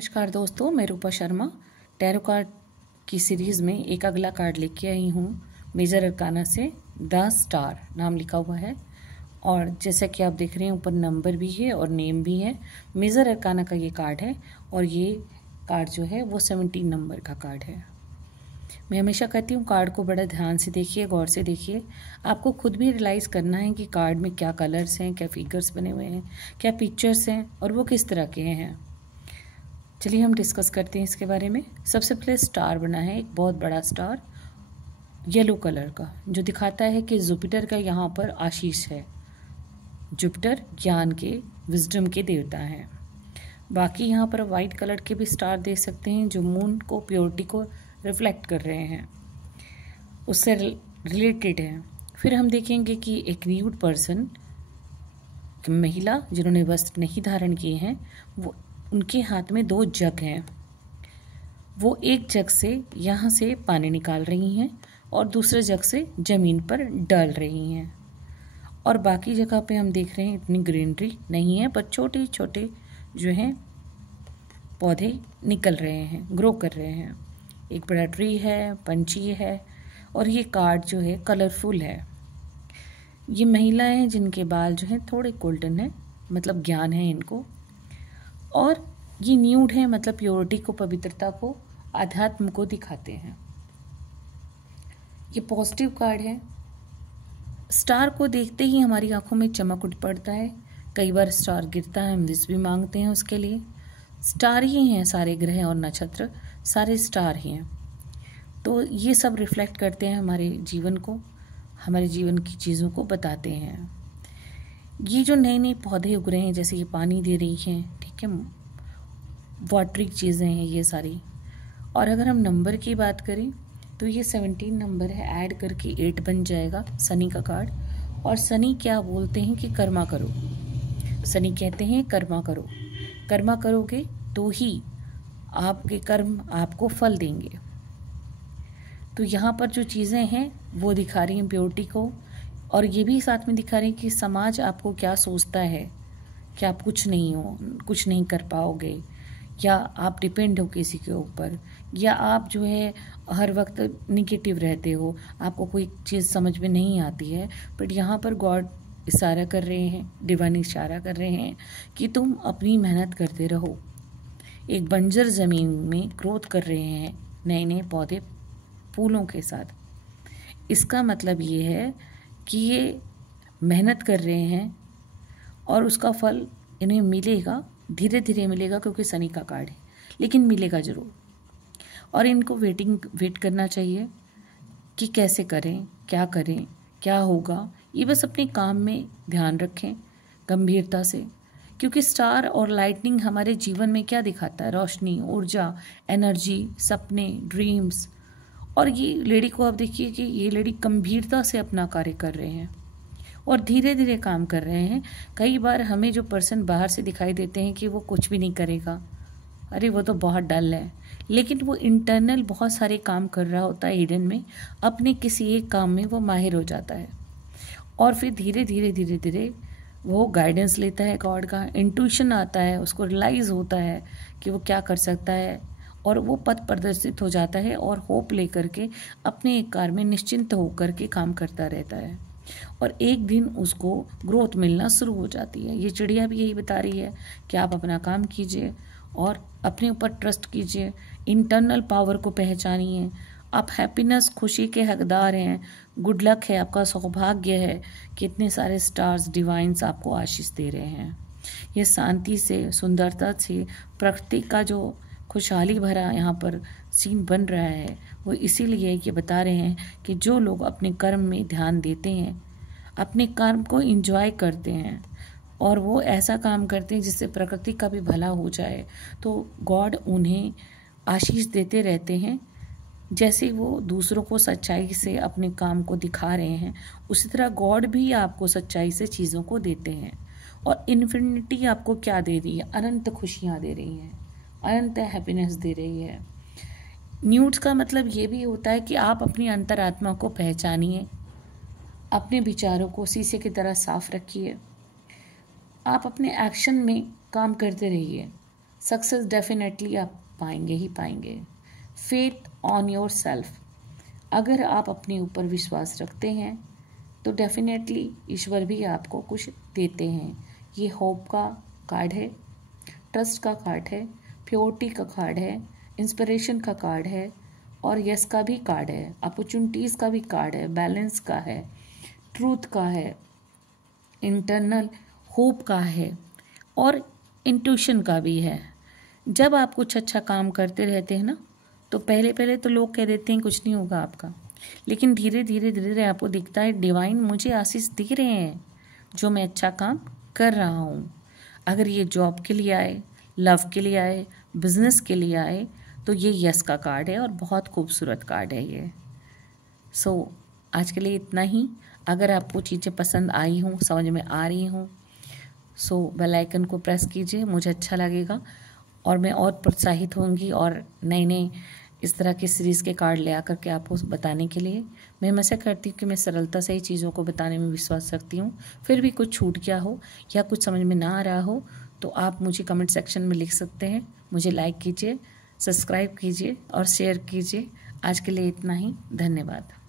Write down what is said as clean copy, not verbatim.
नमस्कार दोस्तों, मैं रूपा शर्मा टैरो कार्ड की सीरीज़ में एक अगला कार्ड लेके आई हूँ। मेजर अरकाना से द स्टार नाम लिखा हुआ है और जैसा कि आप देख रहे हैं ऊपर नंबर भी है और नेम भी है। मेजर अरकाना का ये कार्ड है और ये कार्ड जो है वो 17 नंबर का कार्ड है। मैं हमेशा कहती हूँ कार्ड को बड़ा ध्यान से देखिए, गौर से देखिए। आपको खुद भी रियलाइज़ करना है कि कार्ड में क्या कलर्स हैं, क्या फिगर्स बने हुए हैं, क्या पिक्चर्स हैं और वो किस तरह के हैं। चलिए हम डिस्कस करते हैं इसके बारे में। सबसे पहले स्टार बना है, एक बहुत बड़ा स्टार येलो कलर का, जो दिखाता है कि जुपिटर का यहाँ पर आशीष है। जुपिटर ज्ञान के, विजडम के देवता हैं। बाकी यहाँ पर वाइट कलर के भी स्टार देख सकते हैं जो मून को, प्योरिटी को रिफ्लेक्ट कर रहे हैं, उससे रिलेटेड है। फिर हम देखेंगे कि एक न्यूड पर्सन, महिला जिन्होंने वस्त्र नहीं धारण किए हैं, वो उनके हाथ में 2 जग हैं। वो एक जग से यहाँ से पानी निकाल रही हैं और दूसरे जग से ज़मीन पर डाल रही हैं। और बाकी जगह पे हम देख रहे हैं इतनी ग्रीनरी नहीं है, पर छोटे छोटे जो हैं पौधे निकल रहे हैं, ग्रो कर रहे हैं। एक बड़ा ट्री है, पंछी है और ये कार्ड जो है कलरफुल है। ये महिलाएं हैं जिनके बाल जो हैं थोड़े गोल्डन है, मतलब ज्ञान है इनको। और ये न्यूड है, मतलब प्योरिटी को, पवित्रता को, आध्यात्म को दिखाते हैं। ये पॉजिटिव कार्ड है। स्टार को देखते ही हमारी आंखों में चमक उठ पड़ता है। कई बार स्टार गिरता है, हम विश भी मांगते हैं उसके लिए। स्टार ही हैं सारे ग्रह और नक्षत्र, सारे स्टार ही हैं। तो ये सब रिफ्लेक्ट करते हैं हमारे जीवन को, हमारे जीवन की चीज़ों को बताते हैं। ये जो नए नए पौधे उग रहे हैं, जैसे ये पानी दे रही हैं, ठीक है, वाटरिंग चीज़ें हैं ये सारी। और अगर हम नंबर की बात करें तो ये 17 नंबर है, ऐड करके 8 बन जाएगा, शनि का कार्ड। और शनि क्या बोलते हैं कि कर्मा करो। शनि कहते हैं कर्मा करो, कर्मा करोगे तो ही आपके कर्म आपको फल देंगे। तो यहाँ पर जो चीज़ें हैं वो दिखा रही हैं प्योरिटी को, और ये भी साथ में दिखा रही हैं कि समाज आपको क्या सोचता है कि आप कुछ नहीं हो, कुछ नहीं कर पाओगे, या आप डिपेंड हो किसी के ऊपर, या आप जो है हर वक्त निगेटिव रहते हो, आपको कोई चीज़ समझ में नहीं आती है। बट यहाँ पर गॉड इशारा कर रहे हैं, डिवाइन इशारा कर रहे हैं कि तुम अपनी मेहनत करते रहो। एक बंजर ज़मीन में ग्रोथ कर रहे हैं नए नए पौधे फूलों के साथ। इसका मतलब ये है कि ये मेहनत कर रहे हैं और उसका फल इन्हें मिलेगा, धीरे धीरे मिलेगा, क्योंकि शनि का कार्ड है, लेकिन मिलेगा ज़रूर। और इनको वेट करना चाहिए कि कैसे करें, क्या होगा। ये बस अपने काम में ध्यान रखें गंभीरता से, क्योंकि स्टार और लाइटनिंग हमारे जीवन में क्या दिखाता है? रोशनी, ऊर्जा, एनर्जी, सपने, ड्रीम्स। और ये लेडी को आप देखिए कि ये लेडी गंभीरता से अपना कार्य कर रहे हैं और धीरे धीरे काम कर रहे हैं। कई बार हमें जो पर्सन बाहर से दिखाई देते हैं कि वो कुछ भी नहीं करेगा, अरे वो तो बहुत डल है, लेकिन वो इंटरनल बहुत सारे काम कर रहा होता है हिडन में, अपने किसी एक काम में वो माहिर हो जाता है। और फिर धीरे धीरे वो गाइडेंस लेता है गॉड का, इंट्यूशन आता है, उसको रियलाइज़ होता है कि वो क्या कर सकता है, और वो पथ प्रदर्शित हो जाता है और होप लेकर के अपने एक कार्य में निश्चिंत होकर के काम करता रहता है। और एक दिन उसको ग्रोथ मिलना शुरू हो जाती है। ये चिड़िया भी यही बता रही है कि आप अपना काम कीजिए और अपने ऊपर ट्रस्ट कीजिए, इंटरनल पावर को पहचानिए। आप हैप्पीनेस, खुशी के हकदार हैं, गुड लक है, आपका सौभाग्य है कि इतने सारे स्टार्स, डिवाइंस आपको आशीष दे रहे हैं। ये शांति से, सुंदरता से, प्रकृति का जो खुशहाली भरा यहाँ पर सीन बन रहा है, वो इसीलिए ये बता रहे हैं कि जो लोग अपने कर्म में ध्यान देते हैं, अपने कर्म को एंजॉय करते हैं और वो ऐसा काम करते हैं जिससे प्रकृति का भी भला हो जाए, तो गॉड उन्हें आशीष देते रहते हैं। जैसे वो दूसरों को सच्चाई से अपने काम को दिखा रहे हैं, उसी तरह गॉड भी आपको सच्चाई से चीज़ों को देते हैं। और इन्फिनिटी आपको क्या दे रही है? अनंत खुशियाँ दे रही हैं, अनंत हैप्पीनेस दे रही है। न्यूड्स का मतलब ये भी होता है कि आप अपनी अंतरात्मा को पहचानिए, अपने विचारों को शीशे की तरह साफ रखिए, आप अपने एक्शन में काम करते रहिए सक्सेस डेफिनेटली आप पाएंगे ही पाएंगे। फेथ ऑन योर सेल्फ, अगर आप अपने ऊपर विश्वास रखते हैं तो डेफिनेटली ईश्वर भी आपको कुछ देते हैं। ये होप का कार्ड है, ट्रस्ट का कार्ड है, प्योरिटी का कार्ड है, इंस्पिरेशन का कार्ड है और यस का भी कार्ड है, अपॉर्चुनिटीज़ का भी कार्ड है, बैलेंस का है, ट्रूथ का है, इंटरनल होप का है और इंट्यूशन का भी है। जब आप कुछ अच्छा काम करते रहते हैं ना, तो पहले तो लोग कह देते हैं कुछ नहीं होगा आपका, लेकिन धीरे धीरे आपको दिखता है डिवाइन मुझे आशीष दे रहे हैं जो मैं अच्छा काम कर रहा हूँ। अगर ये जॉब के लिए आए, लव के लिए आए, बिजनेस के लिए आए, तो ये यस का कार्ड है और बहुत खूबसूरत कार्ड है ये। सो आज के लिए इतना ही। अगर आपको चीज़ें पसंद आई हों, समझ में आ रही हों, सो बेल आइकन को प्रेस कीजिए, मुझे अच्छा लगेगा और मैं और प्रोत्साहित होंगी और नए इस तरह के सीरीज़ के कार्ड ले आकर के आपको बताने के लिए। मैं हमेशा करती हूँ कि मैं सरलता से ही चीज़ों को बताने में विश्वास रखती हूँ। फिर भी कुछ छूट गया हो या कुछ समझ में ना आ रहा हो तो आप मुझे कमेंट सेक्शन में लिख सकते हैं। मुझे लाइक कीजिए, सब्सक्राइब कीजिए और शेयर कीजिए। आज के लिए इतना ही, धन्यवाद।